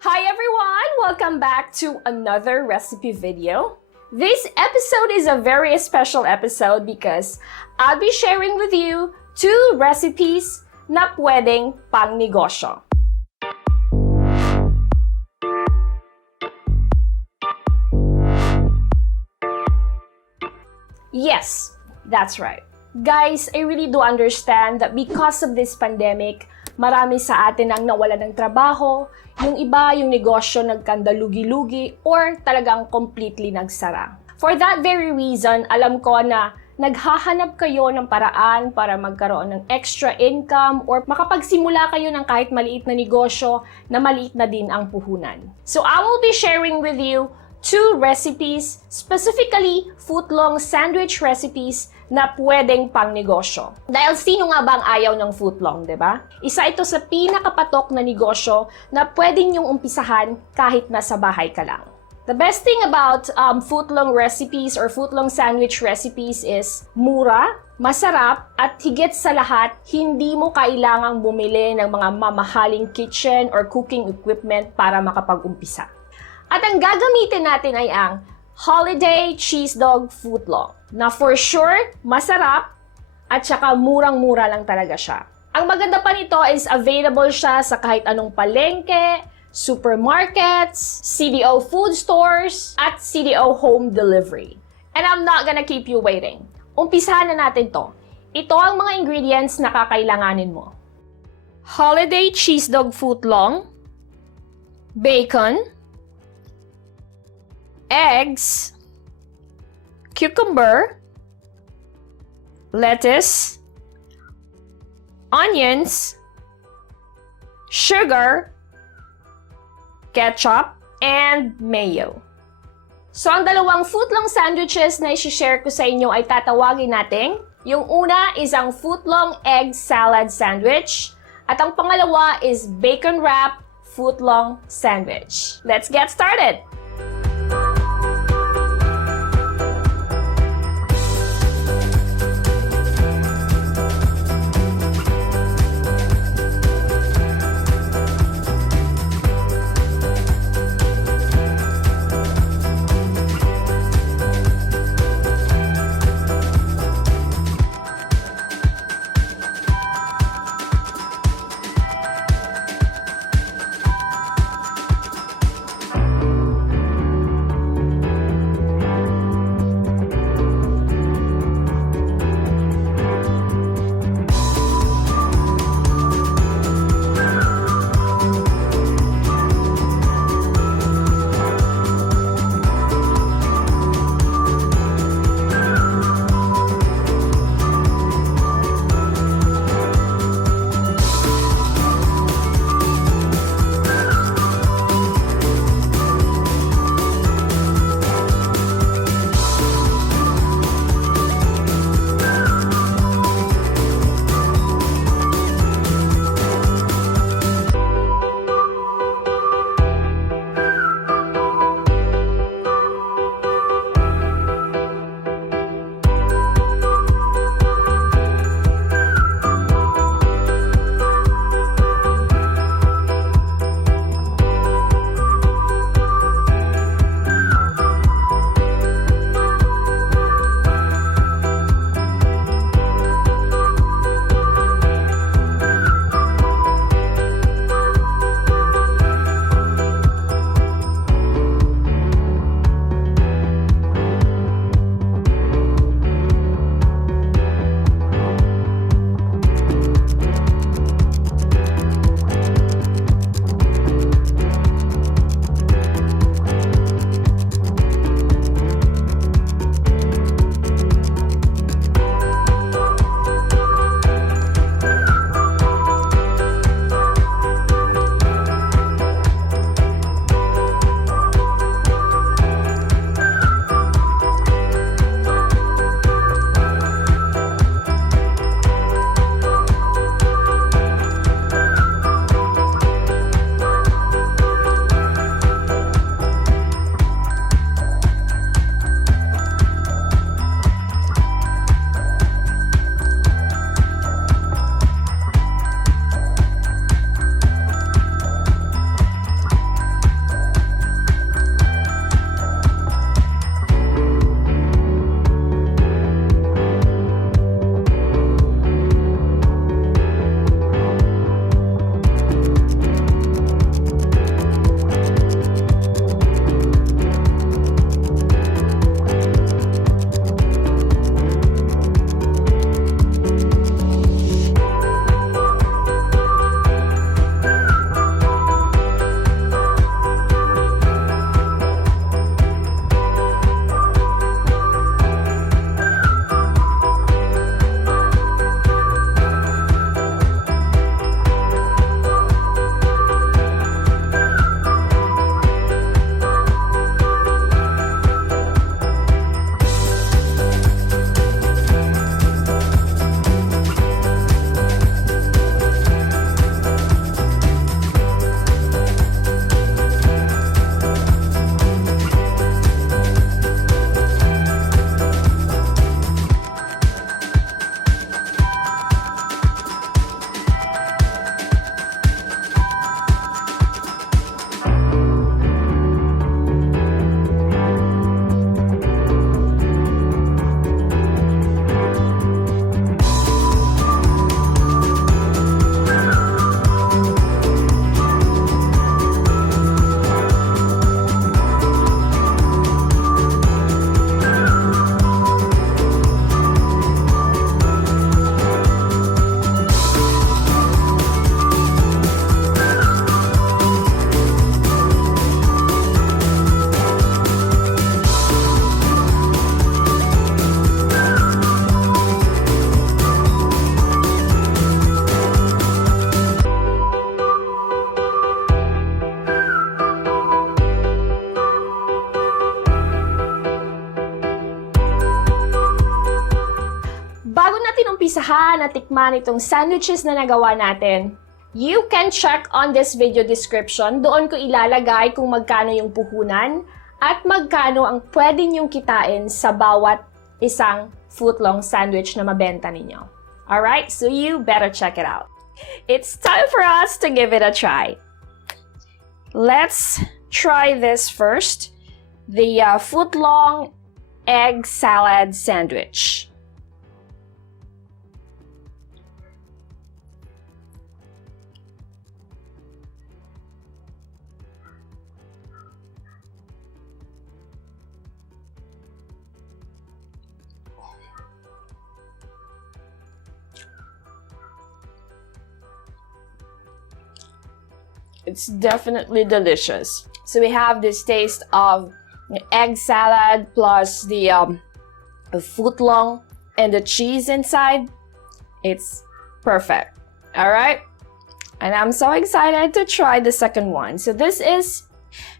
Hi everyone! Welcome back to another recipe video. This episode is a very special episode because I'll be sharing with you 2 recipes na pwedeng pang negosyo. Yes, that's right. Guys, I really do understand that because of this pandemic, marami sa atin ang nawalan ng trabaho, yung iba yung negosyo nagkandalugi-lugi or talagang completely nagsara. For that very reason, alam ko na naghahanap kayo ng paraan para magkaroon ng extra income or makapagsimula kayo ng kahit maliit na negosyo na maliit na din ang puhunan. So I will be sharing with you 2 recipes, specifically footlong sandwich recipes na pwedeng pang negosyo. Dahil sino nga ba ang ayaw ng footlong, di ba? Isa ito sa pinakapatok na negosyo na pwedeng yung umpisahan kahit nasa bahay ka lang. The best thing about footlong recipes or footlong sandwich recipes is mura, masarap, at higit sa lahat, hindi mo kailangang bumili ng mga mamahaling kitchen or cooking equipment para makapag-umpisa. At ang gagamitin natin ay ang Holiday Cheesedog Footlong na for sure, masarap at saka murang-mura lang talaga siya. Ang maganda pa nito is available siya sa kahit anong palengke, supermarkets, CDO food stores, at CDO home delivery. And I'm not gonna keep you waiting. Umpisahan na natin to. Ito ang mga ingredients na kakailanganin mo. Holiday Cheesedog Footlong, bacon, eggs, cucumber, lettuce, onions, sugar, ketchup, and mayo. So, ang dalawang footlong sandwiches na i-share ko sa inyo ay tatawagin natin. Yung una is ang footlong egg salad sandwich at ang pangalawa is bacon wrap footlong sandwich. Let's get started! umpisahan at tikman itong sandwiches na nagawa natin, you can check on this video description. Doon ko ilalagay kung magkano yung puhunan at magkano ang pwede niyong kitain sa bawat isang footlong sandwich na mabenta ninyo. Alright, so you better check it out. It's time for us to give it a try. Let's try this first. The footlong egg salad sandwich. It's definitely delicious. So we have this taste of egg salad plus the footlong and the cheese inside. It's perfect. All right. And I'm so excited to try the second one. So this is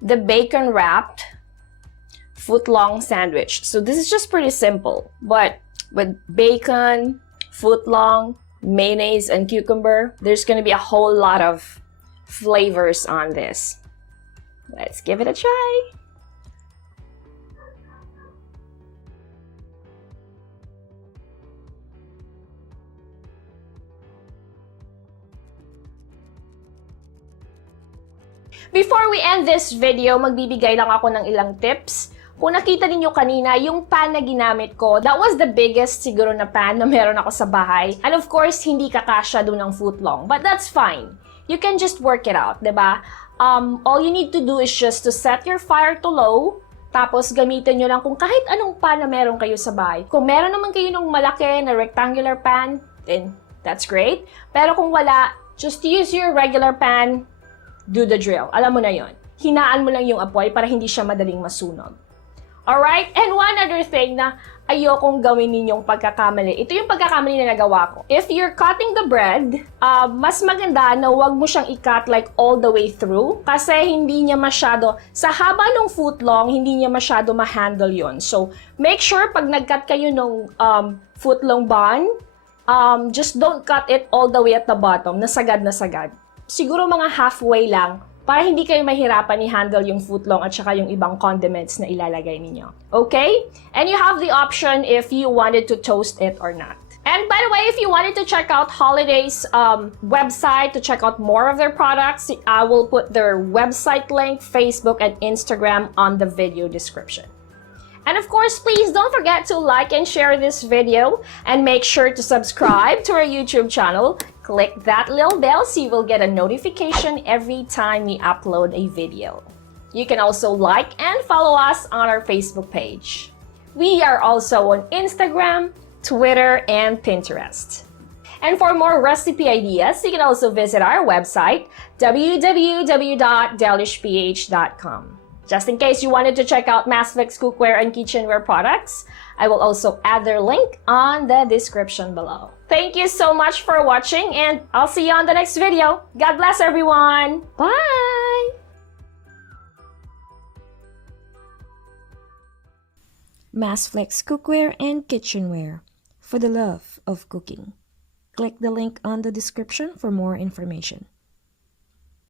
the bacon wrapped footlong sandwich. So this is just pretty simple, but with bacon, footlong, mayonnaise, and cucumber, there's going to be a whole lot of flavors on this. Let's give it a try. Before we end this video, magbibigay lang ako ng ilang tips. Kung nakita ninyo kanina, yung pan na ginamit ko, that was the biggest siguro na pan na meron ako sa bahay. And of course, hindi kakasya doon ng footlong. But that's fine. You can just work it out, diba? All you need to do is just to set your fire to low, tapos gamitin nyo lang kung kahit anong pan na meron kayo sa bahay. Kung meron naman kayo ng malaki na rectangular pan, then that's great. Pero kung wala, just use your regular pan, do the drill. Alam mo na yon. Hinaan mo lang yung apoy para hindi siya madaling masunog. Alright? And one other thing na ayokong gawin ninyong pagkakamali. Ito yung pagkakamali na nagawa ko. If you're cutting the bread, mas maganda na wag mo siyang i-cut like all the way through kasi hindi niya masyado, sa haba ng footlong, hindi niya masyado ma-handle yon. So, make sure pag nag-cut kayo ng footlong bun, just don't cut it all the way at the bottom, nasagad na sagad. Siguro mga halfway lang, para hindi kayo mahirapan i-handle yung footlong at saka yung ibang condiments na ilalagay ninyo. Okay? And you have the option if you wanted to toast it or not. And by the way, if you wanted to check out Holiday's website to check out more of their products, I will put their website link, Facebook, and Instagram on the video description. And of course, please don't forget to like and share this video and make sure to subscribe to our YouTube channel. Click that little bell so you will get a notification every time we upload a video. You can also like and follow us on our Facebook page. We are also on Instagram, Twitter, and Pinterest. And for more recipe ideas, you can also visit our website, www.delishph.com. Just in case you wanted to check out Masflex cookware and kitchenware products, I will also add their link on the description below. Thank you so much for watching, and I'll see you on the next video. God bless everyone! Bye! Masflex cookware and kitchenware for the love of cooking. Click the link on the description for more information.